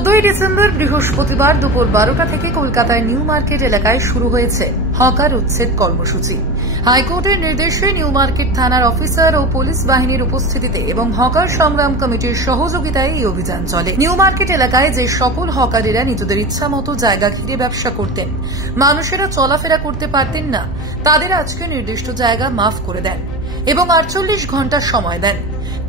14 December বৃহস্পতিবার দুপুর 12টা থেকে কলকাতায় নিউ মার্কেট এলাকায় শুরু হয়েছে হকার উচ্ছেদ কর্মসূচি। হাইকোর্টের নির্দেশে নিউ মার্কেট থানার অফিসার ও পুলিশ বাহিনীর উপস্থিতিতে এবং হকার সংগ্রাম কমিটির সহযোগিতায় এই অভিযান চলে। নিউ মার্কেট এলাকায় যে সকল হকারেরা নিজেদের ইচ্ছামতো জায়গা ঘিরে ব্যবসা করতেন, মানুষেরা চলাফেরা করতে পারতেন না, তাদের আজকে নির্দিষ্ট জায়গা মাফ করে দেন এবং 48 ঘন্টা সময় দেন।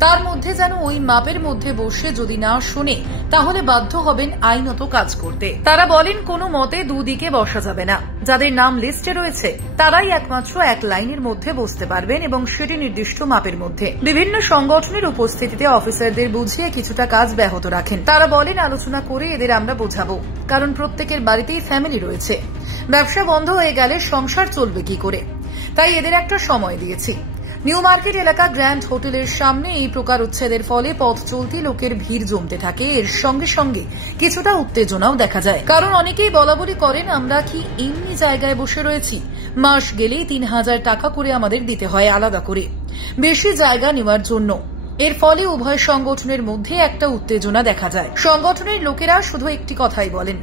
তার মধ্যে যেন ওই মাপের মধ্যে বসে যদি না শোনে তাহলে বাধ্য হবেন আইনত কাজ করতে। তারা বলেন কোনো মতে দুদিকে বসা যাবে না, যাদের নাম লিস্টে রয়েছে তারাই একমাত্র এক লাইনের মধ্যে বসতে পারবেন এবং সেটি নির্দিষ্ট মাপের মধ্যে। বিভিন্ন সংগঠনের উপস্থিতিতে অফিসারদের বুঝিয়ে কিছুটা কাজ ব্যাহত রাখেন। তারা বলেন আলোচনা করে এদের আমরা বোঝাবো, কারণ প্রত্যেকের বাড়িতেই ফ্যামিলি রয়েছে, ব্যবসা বন্ধ হয়ে গেলে সংসার চলবে কি করে, তাই এদের একটা সময় দিয়েছি। নিউ মার্কেট এলাকা গ্র্যান্ড হোটেলের সামনে এই প্রকার উচ্ছেদের ফলে পথ চলতি লোকের ভিড় জমতে থাকে। এর সঙ্গে সঙ্গে কিছুটা উত্তেজনাও দেখা যায়, কারণ অনেকেই বলাবলি করেন আমরা কি এমনি জায়গায় বসে রয়েছি, মাস গেলেই 3000 টাকা করে আমাদের দিতে হয় আলাদা করে বেশি জায়গা নেওয়ার জন্য। এর ফলে উভয় সংগঠনের মধ্যে একটা উত্তেজনা দেখা যায়। সংগঠনের লোকেরা শুধু একটি কথাই বলেন,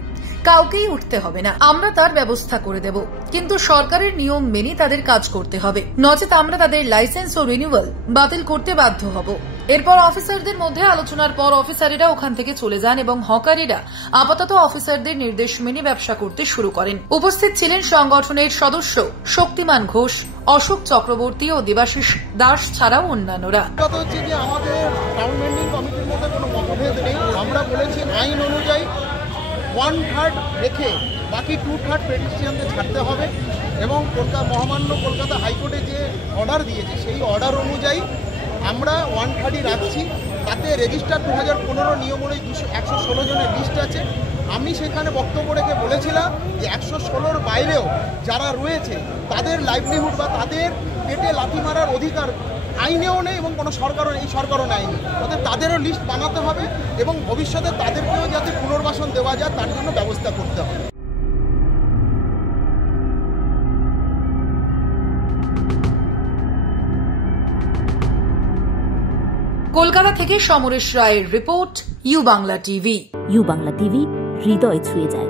কাউকেই উঠতে হবে না, আমরা তার ব্যবস্থা করে দেব, কিন্তু সরকারের নিয়ম মেনে তাদের কাজ করতে হবে, নচেত আমরা তাদের লাইসেন্স ও রিনিউয়াল বাতিল করতে বাধ্য হব। এরপর অফিসারদের মধ্যে আলোচনার পর অফিসারেরা ওখান থেকে চলে যান এবং হকারেরা আপাতত অফিসারদের নির্দেশ মেনে ব্যবসা করতে শুরু করেন। উপস্থিত ছিলেন সংগঠনের সদস্য শক্তিমান ঘোষ, অশোক চক্রবর্তী ও দেবাশিস দাস ছাড়াও অন্যান্যরা। আমাদের টাউন মেন্টেন কমিটির মধ্যে কোনো মতভেদ নেই। আমরা বলেছি আইন অনুযায়ী 1/3 রেখে বাকি 2/3 পেটিশনদের ছাড়তে হবে এবং মহামান্য কলকাতা হাইকোর্টে যে অর্ডার দিয়েছে সেই অর্ডার অনুযায়ী আমরা 1/3 রাখছি। তাতে রেজিস্টার 2015 নিয়ম অনুযায়ী 116 জনের লিস্ট আছে। আমি সেখানে বক্তব্য রেখে বলেছিলাম যে 116-র বাইরেও যারা রয়েছে তাদের লাইভলিহুড বা তাদের পেটে লাথি মারার অধিকার আইনেও নেই এবং কোনো সরকারও এই সরকারও নেয়নি। অর্থাৎ তাদেরও লিস্ট বানাতে হবে এবং ভবিষ্যতে তাদেরকেও যাতে পুনর্বাসন দেওয়া যায় তার জন্য ব্যবস্থা করতে হবে। কলকাতা থেকে সমরেশ রায়ের report, U Bangla TV. U Bangla TV হৃদয় ছুঁয়ে যায়।